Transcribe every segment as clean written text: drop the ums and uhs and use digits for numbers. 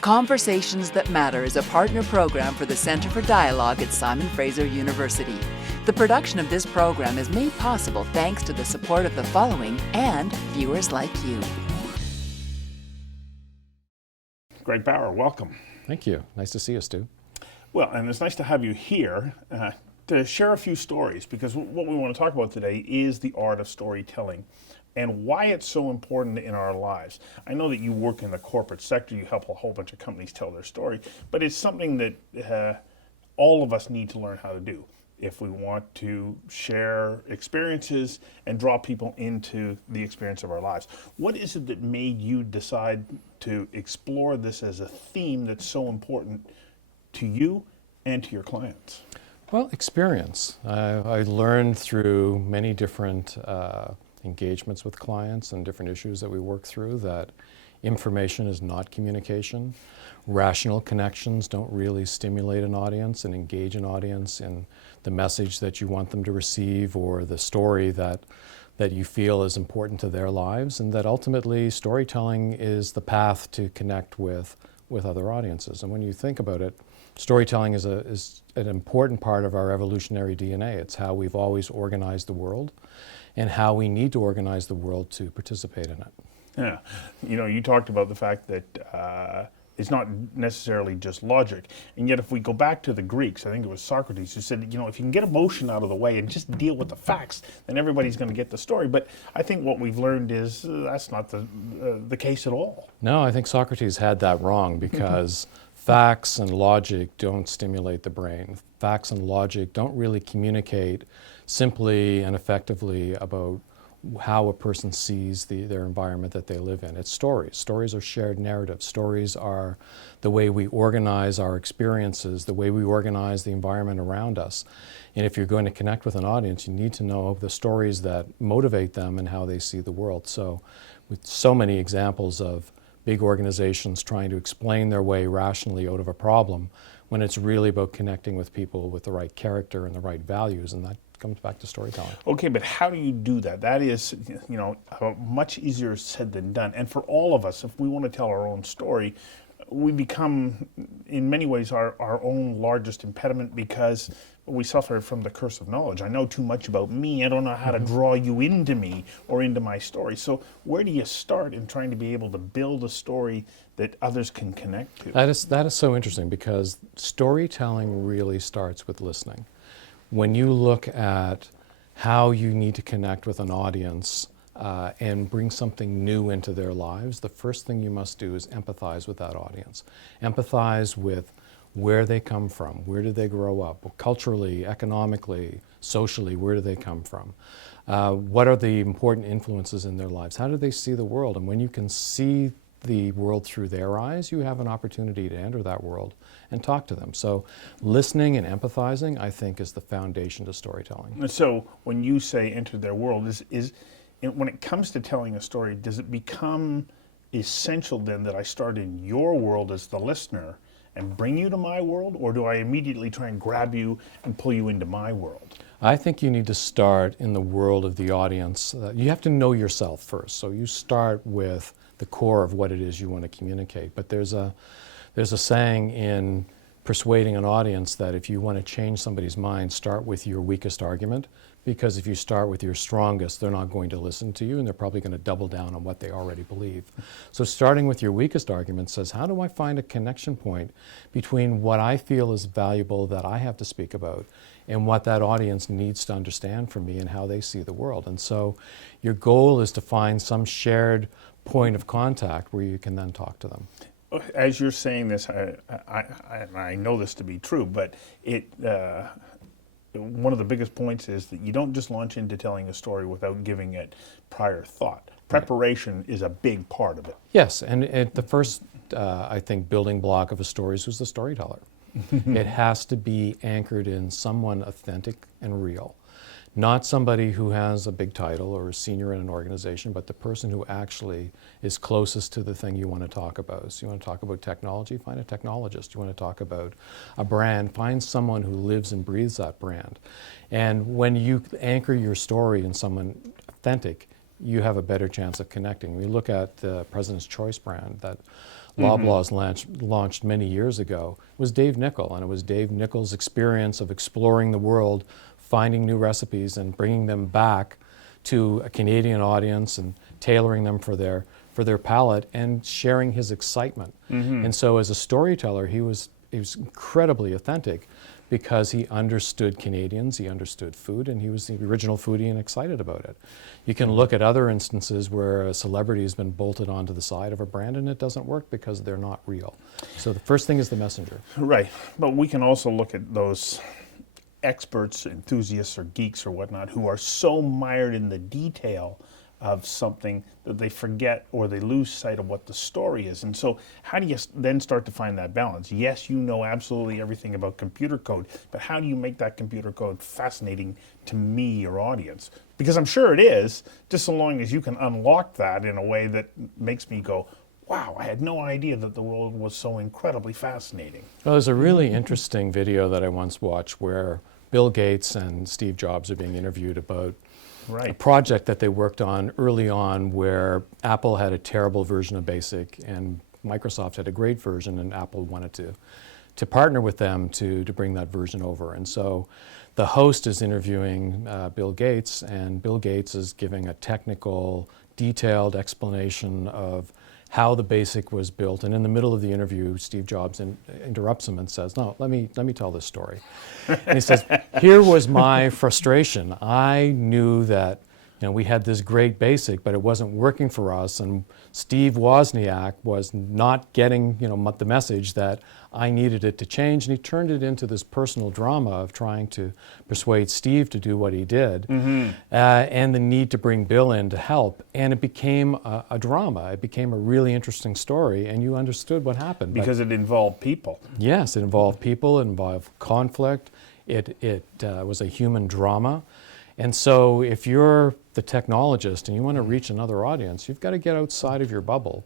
Conversations That Matter is a partner program for the Centre for Dialogue at Simon Fraser University. The production of this program is made possible thanks to the support of the following and viewers like you. Greg Bauer, welcome. Thank you. Nice to see you, Stu. Well, and it's nice to have you here to share a few stories, because what we want to talk about today is the art of storytelling and why it's so important in our lives. I know that you work in the corporate sector, you help a whole bunch of companies tell their story, but it's something that all of us need to learn how to do if we want to share experiences and draw people into the experience of our lives. What is it that made you decide to explore this as a theme that's so important to you and to your clients? Well, experience. I learned through many different engagements with clients and different issues that we work through that information is not communication. Rational connections don't really stimulate an audience and engage an audience in the message that you want them to receive or the story that you feel is important to their lives, and that ultimately storytelling is the path to connect with other audiences. And when you think about it, storytelling is an important part of our evolutionary DNA. It's how we've always organized the world and how we need to organize the world to participate in it. Yeah, you talked about the fact that it's not necessarily just logic, and yet if we go back to the Greeks, I think it was Socrates who said, if you can get emotion out of the way and just deal with the facts, then everybody's going to get the story. But I think what we've learned is that's not the case at all. No, I think Socrates had that wrong, because facts and logic don't stimulate the brain. Facts and logic don't really communicate simply and effectively about how a person sees their environment that they live in. It's stories. Stories are shared narratives. Stories are the way we organize our experiences, the way we organize the environment around us. And if you're going to connect with an audience, you need to know the stories that motivate them and how they see the world. So with so many examples of big organizations trying to explain their way rationally out of a problem, when it's really about connecting with people with the right character and the right values, and that comes back to storytelling. Okay, but how do you do that? That is, much easier said than done. And for all of us, if we want to tell our own story, we become, in many ways, our own largest impediment, because we suffer from the curse of knowledge. I know too much about me. I don't know how to draw you into me or into my story. So where do you start in trying to be able to build a story that others can connect to? That is so interesting, because storytelling really starts with listening. When you look at how you need to connect with an audience and bring something new into their lives, the first thing you must do is empathize with that audience. Empathize with where they come from, where did they grow up, culturally, economically, socially, where do they come from? What are the important influences in their lives? How do they see the world? And when you can see the world through their eyes, you have an opportunity to enter that world and talk to them. So listening and empathizing, I think, is the foundation to storytelling. And so when you say enter their world, when it comes to telling a story, does it become essential then that I start in your world as the listener and bring you to my world, or do I immediately try and grab you and pull you into my world? I think you need to start in the world of the audience. You have to know yourself first. So you start with the core of what it is you want to communicate. But there's a saying in persuading an audience that if you want to change somebody's mind, start with your weakest argument, because if you start with your strongest, they're not going to listen to you, and they're probably going to double down on what they already believe. So starting with your weakest argument says, how do I find a connection point between what I feel is valuable that I have to speak about and what that audience needs to understand from me and how they see the world? And so your goal is to find some shared point of contact where you can then talk to them. As you're saying this, I know this to be true, but one of the biggest points is that you don't just launch into telling a story without giving it prior thought. Preparation is a big part of it. Yes, and the first, I think, building block of a story is the storyteller. It has to be anchored in someone authentic and real. Not somebody who has a big title or is senior in an organization, but the person who actually is closest to the thing you want to talk about. So you want to talk about technology, find a technologist. You want to talk about a brand, find someone who lives and breathes that brand. And when you anchor your story in someone authentic, you have a better chance of connecting. We look at the President's Choice brand that Loblaws launched many years ago, was Dave Nichol. And it was Dave Nichol's experience of exploring the world, finding new recipes and bringing them back to a Canadian audience and tailoring them for their palate and sharing his excitement. And so as a storyteller, he was incredibly authentic because he understood Canadians, he understood food, and he was the original foodie and excited about it. You can look at other instances where a celebrity has been bolted onto the side of a brand and it doesn't work because they're not real. So the first thing is the messenger. Right, but we can also look at those experts, enthusiasts, or geeks or whatnot who are so mired in the detail of something that they forget or they lose sight of what the story is. And so how do you then start to find that balance? Yes, you know absolutely everything about computer code, but how do you make that computer code fascinating to me, your audience? Because I'm sure it is, just so long as you can unlock that in a way that makes me go, wow, I had no idea that the world was so incredibly fascinating. Well, there's a really interesting video that I once watched where Bill Gates and Steve Jobs are being interviewed about a project that they worked on early on where Apple had a terrible version of BASIC and Microsoft had a great version, and Apple wanted to partner with them to bring that version over. And so the host is interviewing Bill Gates, and Bill Gates is giving a technical, detailed explanation of how the BASIC was built. And in the middle of the interview, Steve Jobs interrupts him and says, "No, let me tell this story." And he says, "Here was my frustration. I knew that we had this great BASIC, but it wasn't working for us, and Steve Wozniak was not getting the message that I needed it to change." And he turned it into this personal drama of trying to persuade Steve to do what he did, and the need to bring Bill in to help. And it became a drama. It became a really interesting story, and you understood what happened. Because it involved people. Yes, it involved people, it involved conflict. It was a human drama. And so if you're the technologist and you want to reach another audience, you've got to get outside of your bubble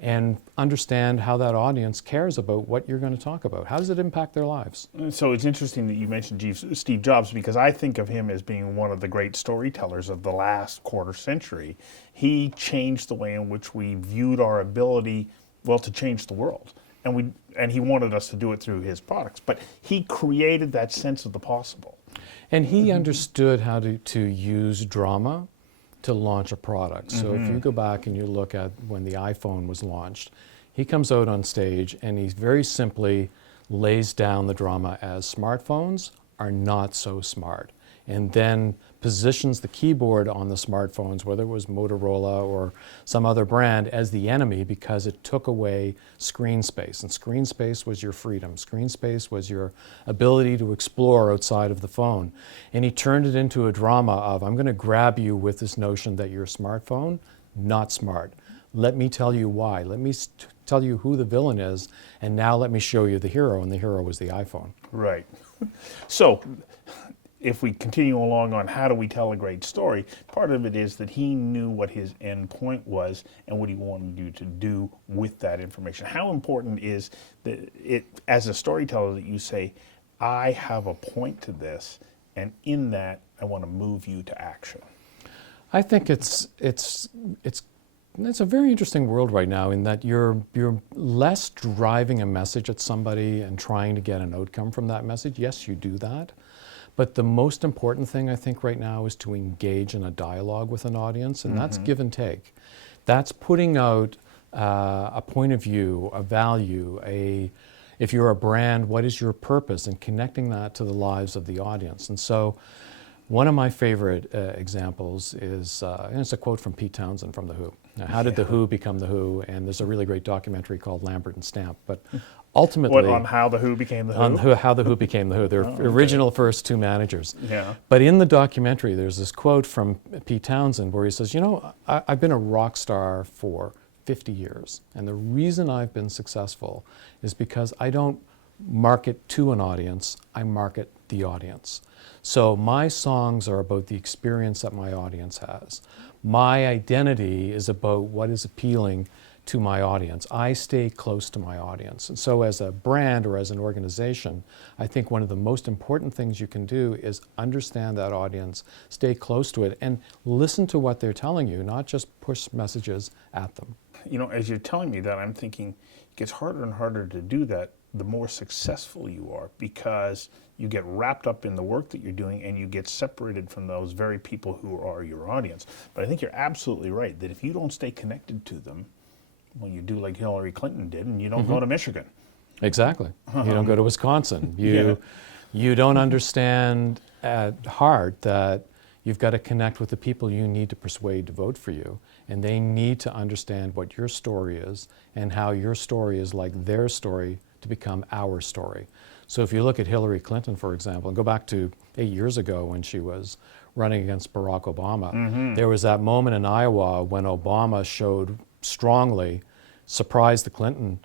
and understand how that audience cares about what you're going to talk about. How does it impact their lives? So it's interesting that you mentioned Steve Jobs, because I think of him as being one of the great storytellers of the last quarter century. He changed the way in which we viewed our ability, to change the world. And he wanted us to do it through his products. But he created that sense of the possible. And he understood how to use drama to launch a product. So if you go back and you look at when the iPhone was launched, he comes out on stage and he very simply lays down the drama as smartphones are not so smart, and then positions the keyboard on the smartphones, whether it was Motorola or some other brand, as the enemy because it took away screen space. And screen space was your freedom. Screen space was your ability to explore outside of the phone. And he turned it into a drama of, I'm going to grab you with this notion that your smartphone, not smart. Let me tell you why. Let me tell you who the villain is, and now let me show you the hero, and the hero was the iPhone. Right. So if we continue along on how do we tell a great story, part of it is that he knew what his end point was and what he wanted you to do with that information. How important is that it, as a storyteller, that you say, I have a point to this, and in that I want to move you to action? I think it's a very interesting world right now in that you're less driving a message at somebody and trying to get an outcome from that message. Yes, you do that. But the most important thing, I think, right now is to engage in a dialogue with an audience, and that's give and take. That's putting out a point of view, a value, if you're a brand, what is your purpose, and connecting that to the lives of the audience. And so one of my favorite examples is, and it's a quote from Pete Townsend from The Who. Now, how did The Who become The Who? And there's a really great documentary called Lambert and Stamp. But ultimately, on how The Who became The Who? On how The Who became The Who. Their original first two managers. Yeah. But in the documentary, there's this quote from Pete Townsend where he says, I've been a rock star for 50 years. And the reason I've been successful is because I don't market to an audience, I market the audience. So my songs are about the experience that my audience has. My identity is about what is appealing to my audience. I stay close to my audience. And so as a brand or as an organization, I think one of the most important things you can do is understand that audience, stay close to it, and listen to what they're telling you, not just push messages at them. As you're telling me that, I'm thinking, it gets harder and harder to do that the more successful you are, because you get wrapped up in the work that you're doing and you get separated from those very people who are your audience. But I think you're absolutely right that if you don't stay connected to them, well, you do like Hillary Clinton did, and you don't go to Michigan. Exactly. You don't go to Wisconsin. Yeah. You don't understand at heart that you've got to connect with the people you need to persuade to vote for you, and they need to understand what your story is and how your story is like their story to become our story. So if you look at Hillary Clinton, for example, and go back to 8 years ago when she was running against Barack Obama, there was that moment in Iowa when Obama showed strongly, surprised the Clinton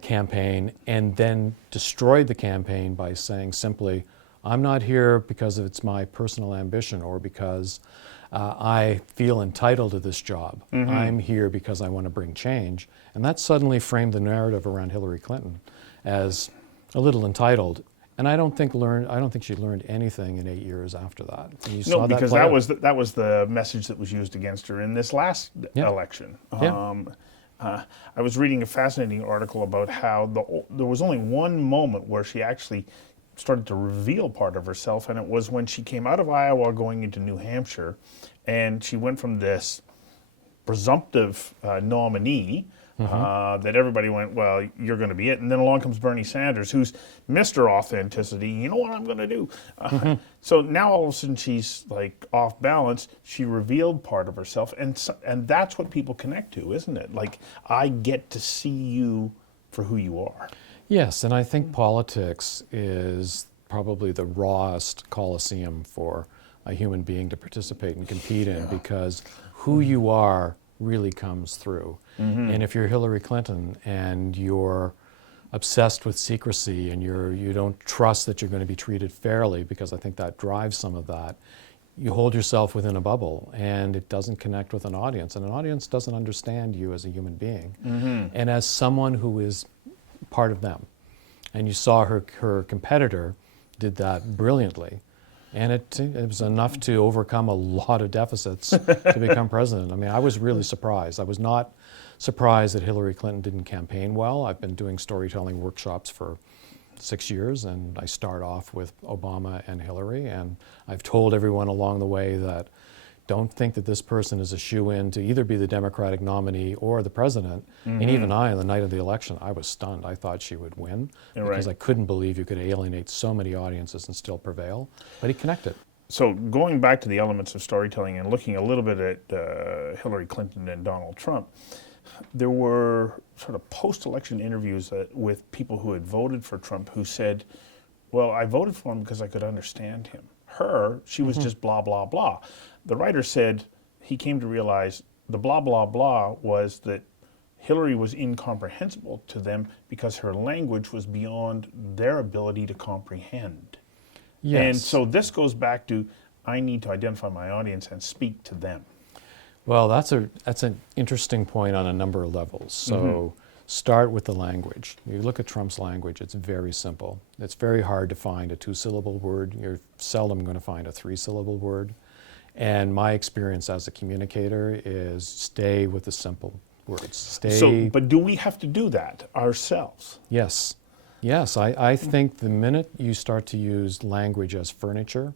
campaign, and then destroyed the campaign by saying simply, I'm not here because it's my personal ambition or because I feel entitled to this job. I'm here because I want to bring change. And that suddenly framed the narrative around Hillary Clinton as a little entitled. And I don't think she learned anything in 8 years after that. And you No, saw because play out. that was the message that was used against her in this last election. I was reading a fascinating article about how there was only one moment where she actually started to reveal part of herself, and it was when she came out of Iowa going into New Hampshire, and she went from this presumptive nominee that everybody went, well, you're going to be it. And then along comes Bernie Sanders, who's Mr. Authenticity. You know what I'm going to do? So now all of a sudden she's like off balance. She revealed part of herself, and that's what people connect to, isn't it? Like, I get to see you for who you are. Yes, and I think politics is probably the rawest coliseum for a human being to participate and compete in, because who you are really comes through. And if you're Hillary Clinton and you're obsessed with secrecy and you don't trust that you're going to be treated fairly, because I think that drives some of that, you hold yourself within a bubble and it doesn't connect with an audience, and an audience doesn't understand you as a human being and as someone who is part of them. And you saw her competitor did that brilliantly. And it was enough to overcome a lot of deficits to become president. I mean, I was really surprised. I was not surprised that Hillary Clinton didn't campaign well. I've been doing storytelling workshops for 6 years, and I start off with Obama and Hillary. And I've told everyone along the way that don't think that this person is a shoo-in to either be the Democratic nominee or the president. And even I, on the night of the election, I was stunned. I thought she would win because I couldn't believe you could alienate so many audiences and still prevail. But he connected. So going back to the elements of storytelling and looking a little bit at Hillary Clinton and Donald Trump, there were sort of post-election interviews with people who had voted for Trump who said, well, I voted for him because I could understand him. She was just blah, blah, blah. The writer said he came to realize the blah, blah, blah was that Hillary was incomprehensible to them because her language was beyond their ability to comprehend. Yes. And so this goes back to, I need to identify my audience and speak to them. Well, that's an interesting point on a number of levels. So start with the language. You look at Trump's language, it's very simple. It's very hard to find a 2-syllable word. You're seldom going to find a 3-syllable word. And my experience as a communicator is stay with the simple words. But do we have to do that ourselves? Yes. Yes, I think the minute you start to use language as furniture,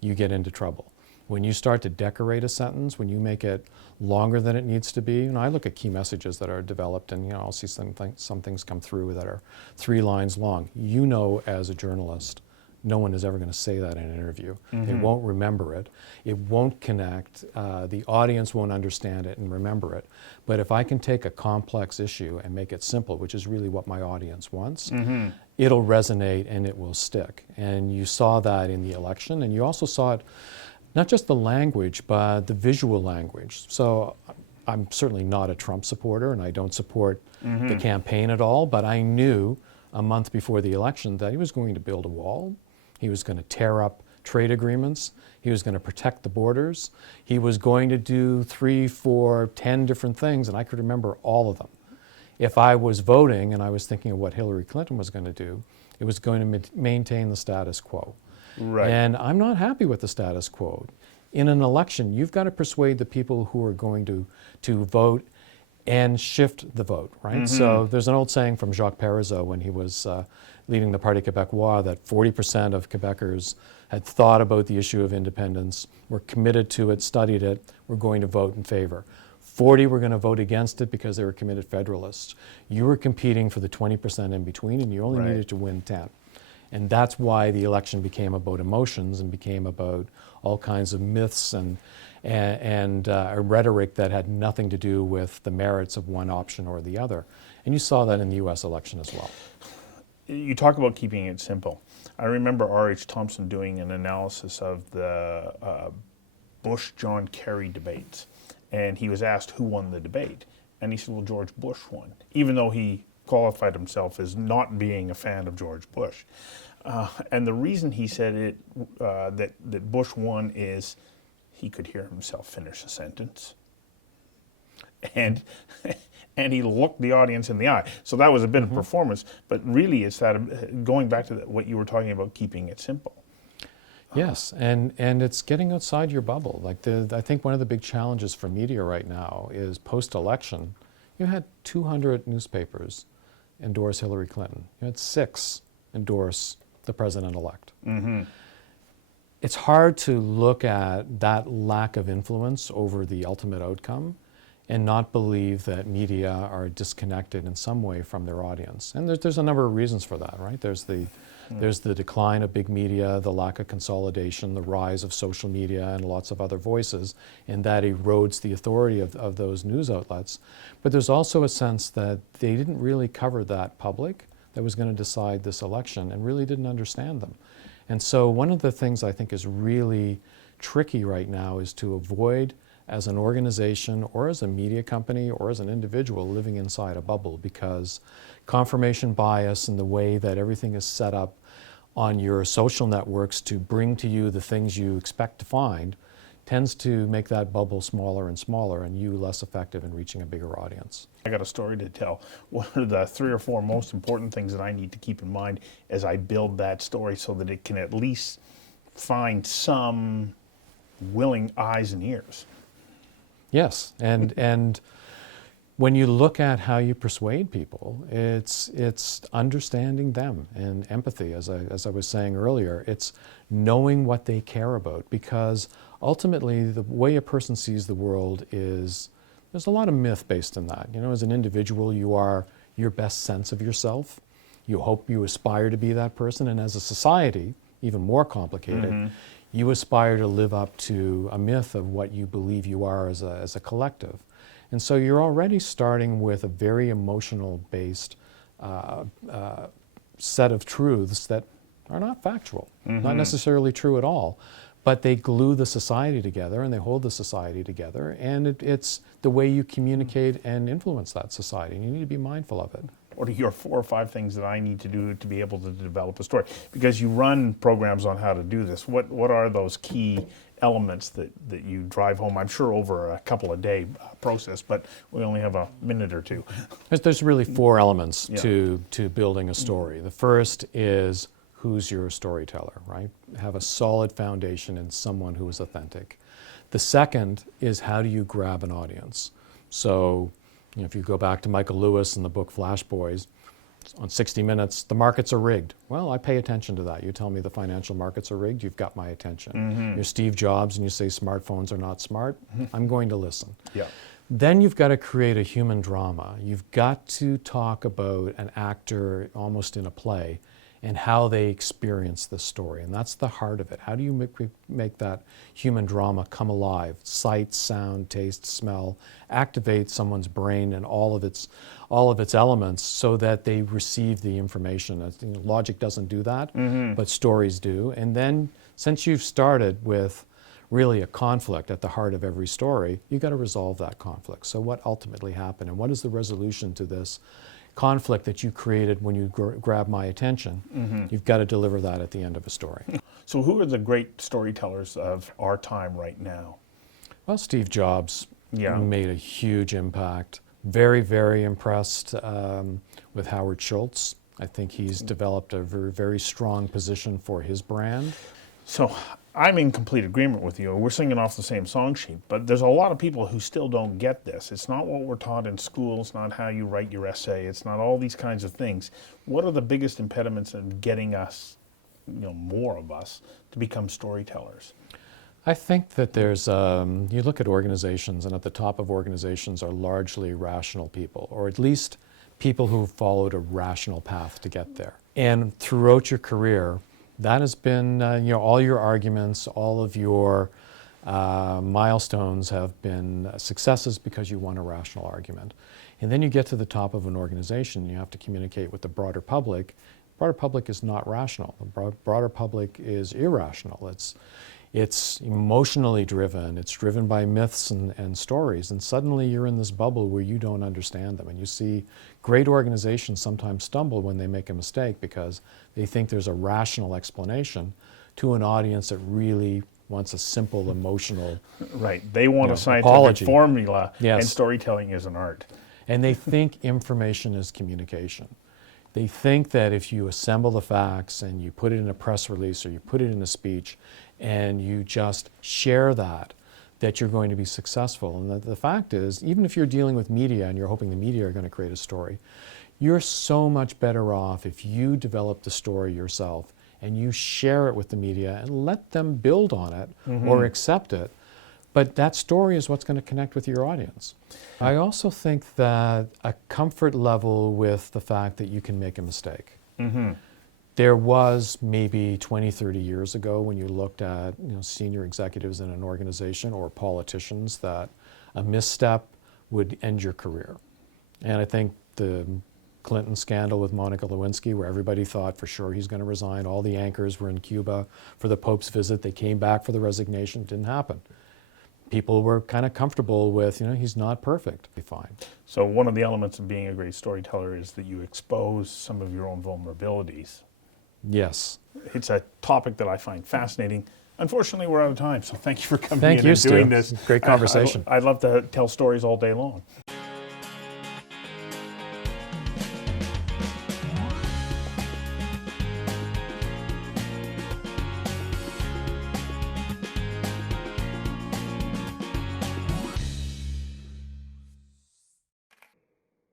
you get into trouble. When you start to decorate a sentence, when you make it longer than it needs to be, and I look at key messages that are developed, and I'll see some things come through that are 3 lines long. You know, as a journalist, no one is ever going to say that in an interview. They won't remember it. It won't connect. The audience won't understand it and remember it. But if I can take a complex issue and make it simple, which is really what my audience wants, it'll resonate and it will stick. And you saw that in the election, and you also saw it, not just the language, but the visual language. So I'm certainly not a Trump supporter, and I don't support the campaign at all, but I knew a month before the election that he was going to build a wall. He was going to tear up trade agreements. He was going to protect the borders. He was going to do 3, 4, 10 different things, and I could remember all of them. If I was voting and I was thinking of what Hillary Clinton was going to do, it was going to maintain the status quo. Right. And I'm not happy with the status quo. In an election, you've got to persuade the people who are going to vote and shift the vote, right? So there's an old saying from Jacques Parizeau when he was leading the Parti Québécois that 40% of Quebecers had thought about the issue of independence, were committed to it, studied it, were going to vote in favor. 40 were going to vote against it because they were committed federalists. You were competing for the 20% in between, and you only needed to win 10. And that's why the election became about emotions and became about all kinds of myths and a rhetoric that had nothing to do with the merits of one option or the other. And you saw that in the U.S. election as well. You talk about keeping it simple. I remember R.H. Thompson doing an analysis of the Bush-John Kerry debates. And he was asked who won the debate. And he said, well, George Bush won, even though he qualified himself as not being a fan of George Bush. And the reason he said it, that Bush won is he could hear himself finish a sentence. And he looked the audience in the eye. So that was a bit of performance, but really it's that, going back to what you were talking about, keeping it simple. Yes, and it's getting outside your bubble. Like I think one of the big challenges for media right now is post-election, you had 200 newspapers endorse Hillary Clinton. You had 6 endorse the president-elect. It's hard to look at that lack of influence over the ultimate outcome and not believe that media are disconnected in some way from their audience. And there's a number of reasons for that, right? There's the decline of big media, the lack of consolidation, the rise of social media and lots of other voices, and that erodes the authority of those news outlets. But there's also a sense that they didn't really cover that public that was going to decide this election and really didn't understand them. And so one of the things I think is really tricky right now is to avoid, as an organization or as a media company or as an individual, living inside a bubble, because confirmation bias and the way that everything is set up on your social networks to bring to you the things you expect to find tends to make that bubble smaller and smaller and you less effective in reaching a bigger audience. I got a story to tell. One of the 3 or 4 most important things that I need to keep in mind as I build that story so that it can at least find some willing eyes and ears. Yes, and when you look at how you persuade people, it's understanding them and empathy, as I was saying earlier. It's knowing what they care about, because ultimately the way a person sees the world is, there's a lot of myth based in that. You know, as an individual, you are your best sense of yourself. You hope, you aspire to be that person, and as a society, even more complicated, you aspire to live up to a myth of what you believe you are as a collective. And so you're already starting with a very emotional-based set of truths that are not factual, not necessarily true at all, but they glue the society together and they hold the society together, and it's the way you communicate and influence that society, and you need to be mindful of it. What are your 4 or 5 things that I need to do to be able to develop a story? Because you run programs on how to do this. What are those key elements that you drive home? I'm sure over a couple of day process, but we only have a minute or 2. There's really 4 elements to building a story. The first is, who's your storyteller, right? Have a solid foundation in someone who is authentic. The second is, how do you grab an audience? So, you know, if you go back to Michael Lewis in the book Flash Boys, on 60 Minutes, the markets are rigged. Well, I pay attention to that. You tell me the financial markets are rigged, you've got my attention. You're Steve Jobs and you say smartphones are not smart, I'm going to listen. Then you've got to create a human drama. You've got to talk about an actor almost in a play and how they experience the story. And that's the heart of it. How do you make that human drama come alive? Sight, sound, taste, smell, activate someone's brain and all of its elements so that they receive the information. You know, logic doesn't do that, but stories do. And then, since you've started with really a conflict at the heart of every story, you've got to resolve that conflict. So what ultimately happened, and what is the resolution to this conflict that you created when you grab my attention? You've got to deliver that at the end of a story. So who are the great storytellers of our time right now? Well, Steve Jobs made a huge impact. Very, very impressed with Howard Schultz. I think he's developed a very, very strong position for his brand. So I'm in complete agreement with you. We're singing off the same song sheet, but there's a lot of people who still don't get this. It's not what we're taught in school. It's not how you write your essay. It's not all these kinds of things. What are the biggest impediments in getting us, more of us, to become storytellers? I think that there's, you look at organizations, and at the top of organizations are largely rational people, or at least people who followed a rational path to get there. And throughout your career, that has been, all your arguments, all of your milestones have been successes because you won a rational argument. And then you get to the top of an organization, you have to communicate with the broader public. The broader public is not rational. The broader public is irrational. It's emotionally driven. It's driven by myths and stories. And suddenly you're in this bubble where you don't understand them. And you see great organizations sometimes stumble when they make a mistake because they think there's a rational explanation to an audience that really wants a simple emotional Right. They want a scientific apology. formula, Yes. and storytelling is an art. And they think information is communication. They think that if you assemble the facts and you put it in a press release or you put it in a speech and you just share that you're going to be successful. And the fact is, even if you're dealing with media and you're hoping the media are going to create a story, you're so much better off if you develop the story yourself and you share it with the media and let them build on it or accept it. But that story is what's going to connect with your audience. I also think that a comfort level with the fact that you can make a mistake. There was maybe 20, 30 years ago when you looked at senior executives in an organization or politicians that a misstep would end your career. And I think the Clinton scandal with Monica Lewinsky, where everybody thought for sure he's going to resign. All the anchors were in Cuba for the Pope's visit. They came back for the resignation. It didn't happen. People were kind of comfortable with, he's not perfect. Be fine. So one of the elements of being a great storyteller is that you expose some of your own vulnerabilities. Yes. It's a topic that I find fascinating. Unfortunately, we're out of time, so thank you for coming Thank in you, and doing Stu. this. Great conversation. I'd love to tell stories all day long.